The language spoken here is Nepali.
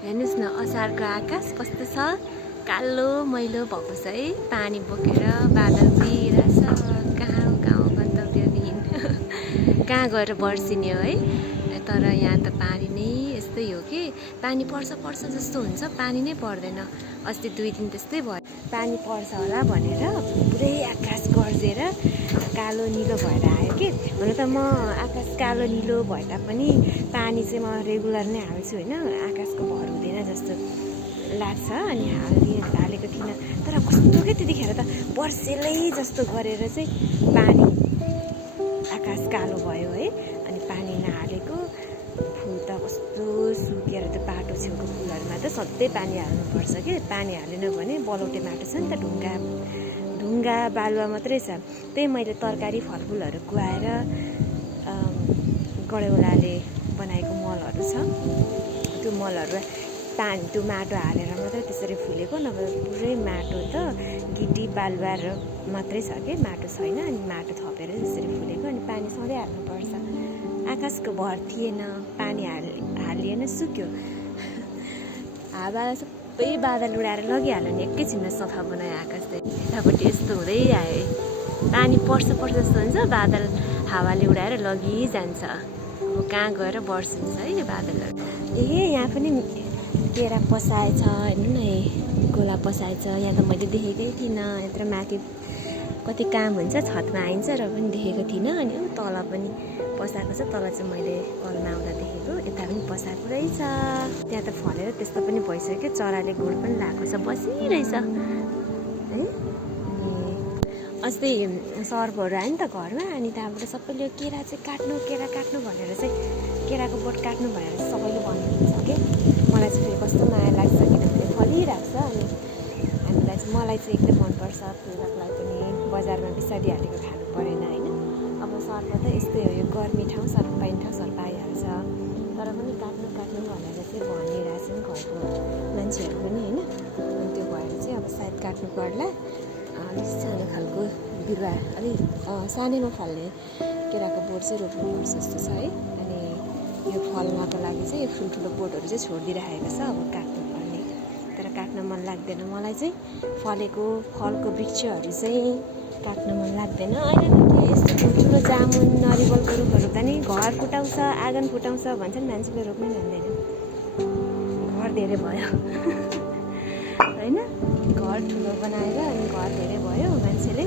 हेर्नुस् न असारको आकाश कस्तो छ, कालो मैलो भएको छ है। पानी बोकेर बादल उडिरहेछ। कहाँ गाउँ गन्तव्यविहीन कहाँ गएर बर्सिने हो है। तर यहाँ त पानी नै यस्तै हो कि पानी पर्छ पर्छ जस्तो हुन्छ, पानी नै पर्दैन। अस्ति 2 दिन त्यस्तै भयो, पानी पर्छ होला भनेर पुरै आकाश गर्जेर कालो निलो भएर आयो कि। हुन त म आकाश कालो निलो भए तापनि पानी चाहिँ म रेगुलर नै हाल्छु होइन, आकाशको भर हुँदैन जस्तो लाग्छ। अनि हालेको थिइनँ, तर कस्तो के त्यतिखेर त पर्सेलै जस्तो गरेर चाहिँ पानी आकाश कालो भयो है। अनि पानी नहालेको फुल त कस्तो सुकेर त्यो बाटो छेउको फुलहरूमा त सधैँ पानी हाल्नुपर्छ कि। पानी हालेन भने बलौटे माटो छ नि त, ढुङ्गा बालुवा मात्रै छ। त्यही मैले तरकारी फलफुलहरू कुहाएर गडेौलाले बनाएको मलहरू छ, त्यो मलहरू त्यो माटो हालेर मात्रै त्यसरी फुलेको, नभए पुरै माटो त गिटी बालुवा र मात्रै छ कि, माटो छैन। अनि माटो थपेर त्यसरी फुलेको। अनि पानी सधैँ हाल्नुपर्छ। आकाशको भर थिएन, पानी हालिएन, सुक्यो। हावाले सबै बादल उडाएर लगिहाल्यो नि, एकैछिनमा सफा बनायो आकाश। चाहिँ यतापट्टि यस्तो हुँदै आयो, पानी पर्छ जस्तो हुन्छ, बादल हावाले उडाएर लगिजान्छ। अब कहाँ गएर बर्सिन्छ है यो बादलहरू। यहाँ पनि केरा पसाएछ, हेर्नु न, गोला पसाएछ। यहाँ त मैले देखेकै थिइनँ। यत्रो माथि कति काम हुन्छ, छतमा आइन्छ र पनि देखेको थिइनँ। अनि तल पनि पसाएको छ, तल चाहिँ मैले कलमा आउँदा देखेको। यता पनि पसाएको रहेछ। त्यहाँ त फलेर त्यस्तो पनि भइसक्यो, चराले गुड पनि लगाएको छ, बसिरहेछ है। अस्ति सर्पहरू आयो नि त घरमा। अनि त्यहाँबाट सबैले केरा काट्नु भनेर चाहिँ, केराको बोट काट्नु भनेर चाहिँ सबैले भन्नुहुन्छ कि। मलाई चाहिँ फेरि कस्तो माया लाग्छ, किनभने फलिरहेको छ। अनि मलाई चाहिँ एकदम मनपर्छ। फुललाई पनि बजारमा बिसारिहालेको खानु परेन होइन। अब सर्प त यस्तै हो, यो गर्मी ठाउँ सर्प पाइने ठाउँ सर्प आइहाल्छ। तर पनि काट्नु भनेर चाहिँ भनिरहेको छ नि घरको मान्छेहरू पनि होइन। अनि त्यो भएर चाहिँ अब सायद काट्नु पर्ला। अलिक सानो खालको बिरुवा, अलिक सानैमा फल्ने केराको बोट चाहिँ रोप्नुपर्छ जस्तो छ है। अनि यो फल्नको लागि चाहिँ यो ठुल्ठुलो बोटहरू चाहिँ छोडिदिइराखेको छ, अब काट्नुपर्ने। तर काट्न मन लाग्दैन मलाई चाहिँ। फलको वृक्षहरू चाहिँ काट्न मन लाग्दैन। अहिले त यस्तो ठुल्ठुलो जामुन नरिवलको रुखहरू त नि घर फुटाउँछ, आँगन फुटाउँछ भन्छन्, मान्छेले रोप्नै मान्दैन। घर धेरै भयो होइन, घर ठुलो बनाएर अनि घर धेरै भयो, मान्छेले